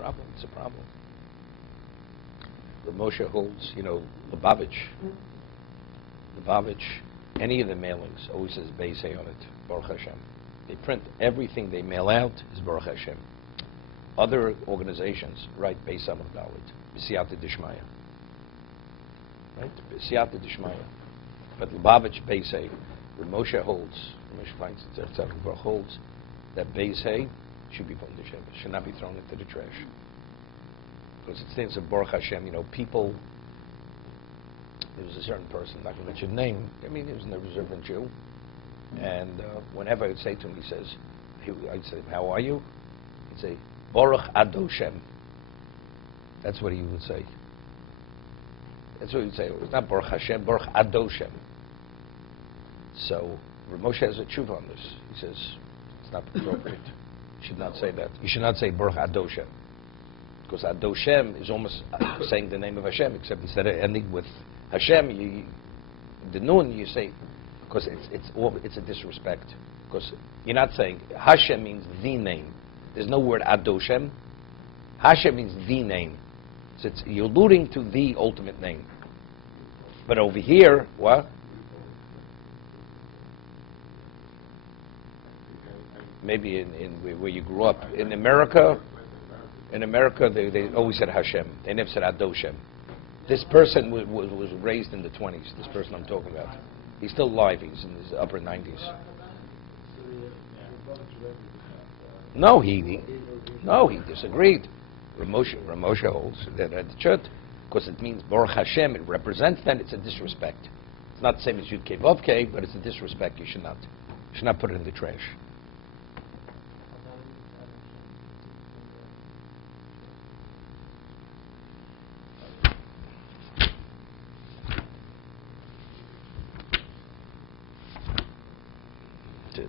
problem. It's a problem. The Moshe holds, Lubavitch. Lubavitch, any of the mailings always says Beis Hay on it, Baruch Hashem. They print everything they mail out is Baruch Hashem. Other organizations write Beis Samach Dalet, B'siyata Dishmaya. Right? B'siyata Dishmaya. But Lubavitch, Beis Hay, the Moshe holds, holds that Beis Hay should be put in the Shevet, should not be thrown into the trash. Because it stands for Baruch Hashem, people. There was a certain person, I'm not going to mention name, he was an observant Jew, and whenever I would say to him, I'd say, how are you? He'd say, Baruch Adoshem. That's what he would say. That's what he'd say. It's not Baruch Hashem, Baruch Adoshem. So, Moshe has a tshuva on this. He says, it's not appropriate. You should not say that. You should not say Baruch Adoshem. Because Adoshem is almost saying the name of Hashem, except instead of ending with Hashem, the nun you say, because it's a disrespect. Because you're not saying, Hashem means the name. There's no word Adoshem. Hashem means the name. So you're alluding to the ultimate name. But over here, what? Maybe in where you grew up. In America, they always said Hashem. They never said Adoshem. This person was raised in the 20s, this person I'm talking about. He's still alive, he's in his upper 90s. No, he disagreed. Ramosha holds that at the church, because it means Baruch Hashem, it represents them, it's a disrespect. It's not the same as Yud Kei Vav Kei, but it's a disrespect. You should not put it in the trash.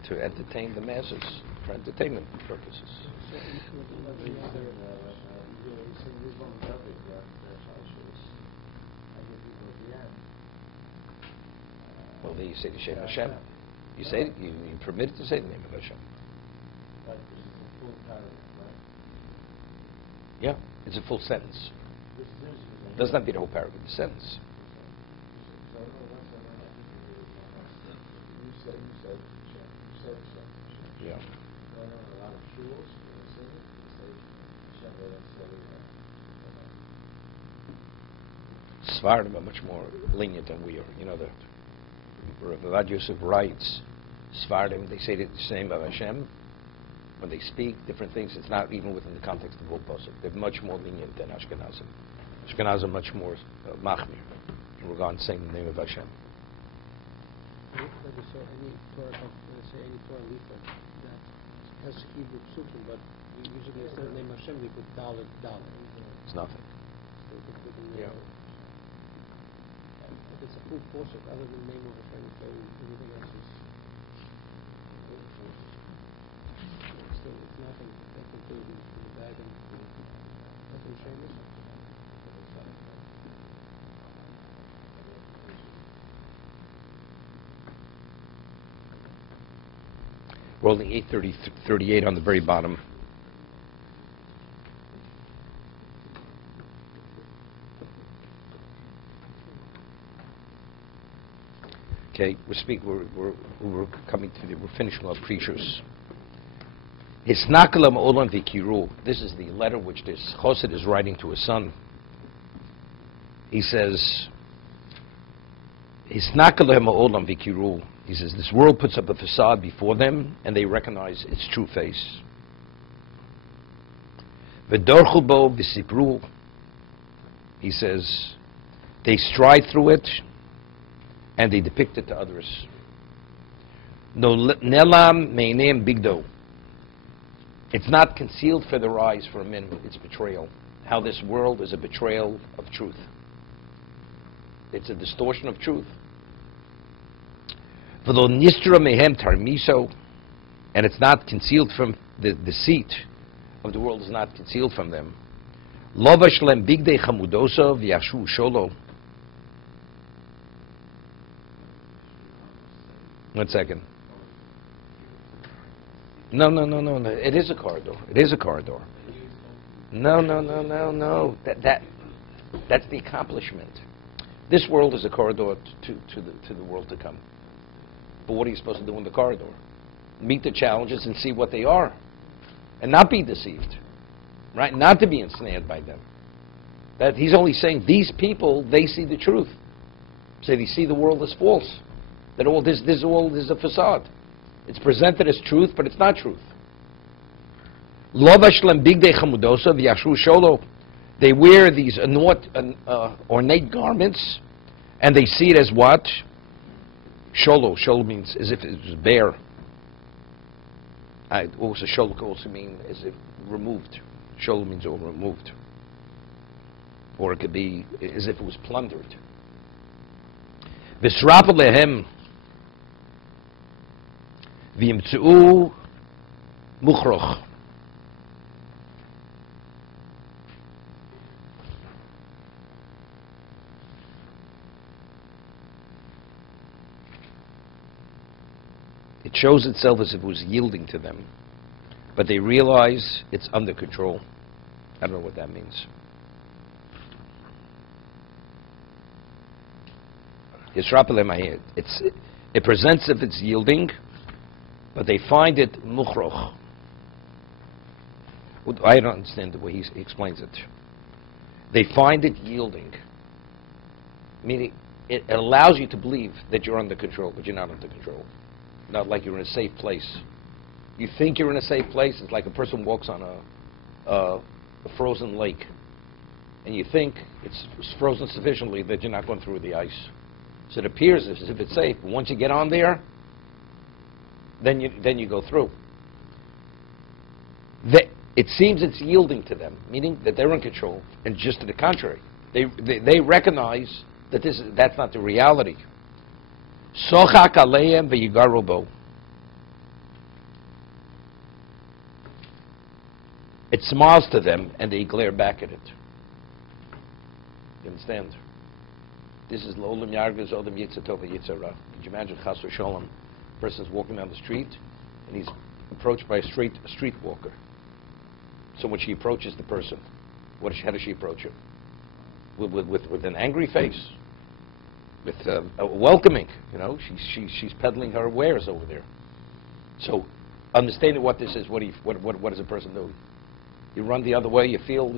To entertain the masses, for entertainment purposes. Well, then you say the Shem Hashem. You say it, you permitted to say the name of Hashem. Yeah, it's a full sentence. It does not be the whole paragraph, the sentence. Yeah. Sfardim are much more lenient than we are. You know that. Rav Yosef writes, Sfardim, they say the name of Hashem. When they speak different things, it's not even within the context of the pasuk. They're much more lenient than Ashkenazim. Ashkenazim are much more machmir in regard to saying the name of Hashem. But you saw any Torah leaflet that has Hebrew psukim, but we usually instead of name Hashem we put Dalet. It's nothing. So we put Yeah. If it's a full pasuk other than the name of Hashem, so everything else is still it's nothing. That can put it in the bag and nothing shameless. We're holding 838 on the very bottom. Okay, we're coming to we're finishing our preachers. Hisnakalam olam v'kiru. This is the letter which this Chosed is writing to his son. He says, Hisnakalam olam v'kiru. He says, this world puts up a facade before them, and they recognize its true face. V'dorchu bo v'sipru. He says, they stride through it, and they depict it to others. No nelam meineim bigdo. It's not concealed for their eyes for a minute. It's betrayal. How this world is a betrayal of truth. It's a distortion of truth. V'lo nistra mehem tarmiso, and it's not concealed from the deceit of the world is not concealed from them. Lovash lem bigdei chamudoso v'yashu sholo. 1 second. No. It is a corridor. It is a corridor. No, no, no, no, no. That's the accomplishment. This world is a corridor to the world to come. But what are you supposed to do in the corridor? Meet the challenges and see what they are, and not be deceived, right? Not to be ensnared by them. That he's only saying these people, they see the truth. So they see the world as false. That all this world is a facade. It's presented as truth, but it's not truth. They wear these ornate garments, and they see it as what? Sholo. Sholo means as if it was bare. Also, sholo could also mean as if removed. Sholo means all removed. Or it could be as if it was plundered. V'srapa lehem v'yimtzeu muchroch. It shows itself as if it was yielding to them, but they realize it's under control. I don't know what that means. It presents if it's yielding, but they find it muchroch. I don't understand the way he explains it. They find it yielding, meaning it allows you to believe that you're under control, but you're not under control. Not like you're in a safe place. You think you're in a safe place. It's like a person walks on a frozen lake, and you think it's frozen sufficiently that you're not going through the ice. So it appears as if it's safe. But once you get on there, then you go through. It seems it's yielding to them, meaning that they're in control, and just to the contrary, they recognize that that's not the reality. Sochak aleim v'yigaru bo. It smiles to them, and they glare back at it. You understand? This is L'olam Yargaz Odom Yitzhak Tov Yitzhara. Could you imagine Chas v'Sholom? A person's walking down the street, and he's approached by a streetwalker. So when she approaches the person, how does she approach him? With an angry face, with welcoming. You know, she's peddling her wares over there. So, understanding what this is, what does a person do? You run the other way. You feel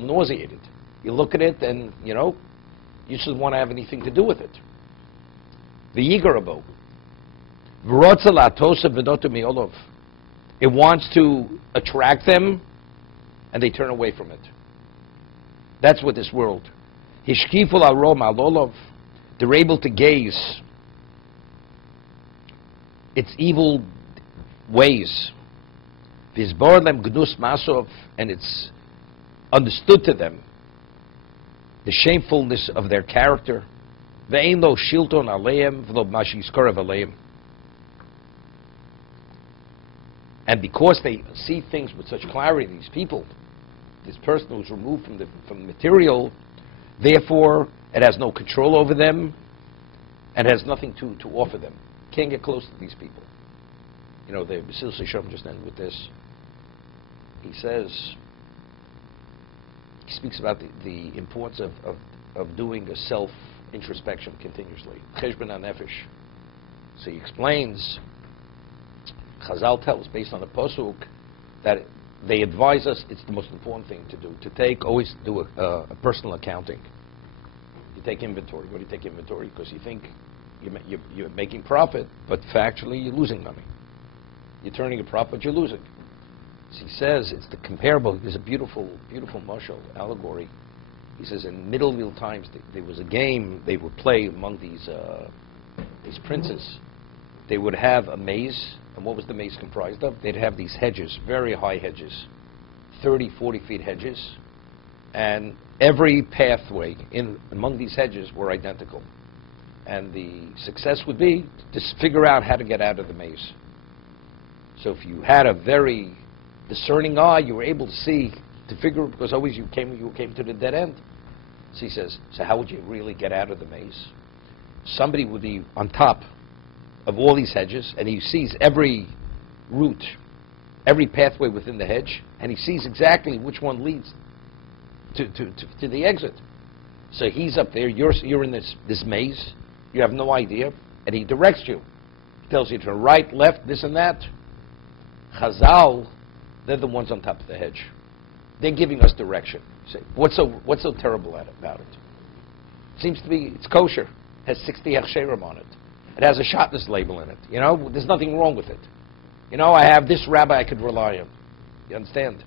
nauseated. You look at it, and you shouldn't want to have anything to do with it. The yigarabo. It wants to attract them, and they turn away from it. That's what this world. Hishkiful arom alolov. They're able to gaze its evil ways. Vizborlem gnus masov, and it's understood to them the shamefulness of their character. Ve'ein lo shilton aleim v'lo mashiskorav aleim. And because they see things with such clarity, these people, this person who's removed from the material, therefore it has no control over them and has nothing to offer them. Can't get close to these people. The Basil Sisham just ended with this. He speaks about the importance of doing a self-introspection continuously. Cheshbon HaNefesh. So he explains, Chazal tells, based on the Pasuk, that they advise us it's the most important thing to do, always do a personal accounting. You take inventory. What do you take inventory? Because you think you're making profit, but factually you're losing money. You're turning a profit, you're losing. So he says it's the comparable. There's a beautiful, beautiful mashal, allegory. He says in medieval times there was a game they would play among these princes. They would have a maze, and what was the maze comprised of? They'd have these hedges, very high hedges, 30, 40 feet hedges, and every pathway among these hedges were identical. And the success would be to figure out how to get out of the maze. So if you had a very discerning eye, you were able to see, to figure, because always you came to the dead end. So he says, so how would you really get out of the maze? Somebody would be on top of all these hedges, and he sees every route, every pathway within the hedge and he sees exactly which one leads to the exit. So he's up there, you're in this maze, you have no idea, and he directs you. He tells you to right, left, this and that. Chazal, they're the ones on top of the hedge. They're giving us direction. Say, what's so terrible about it? Seems to be, it's kosher. Has 60 hechsherim on it. It has a shotness label in it. You know, there's nothing wrong with it. You know, I have this rabbi I could rely on. You understand?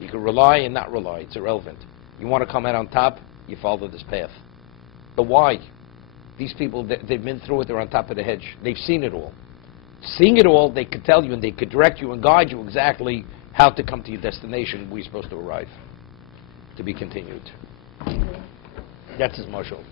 You can rely and not rely. It's irrelevant. You want to come out on top, you follow this path. But why? These people, they've been through it, they're on top of the hedge. They've seen it all. Seeing it all, they could tell you and they could direct you and guide you exactly how to come to your destination, where you're supposed to arrive. To be continued. That's his mashal.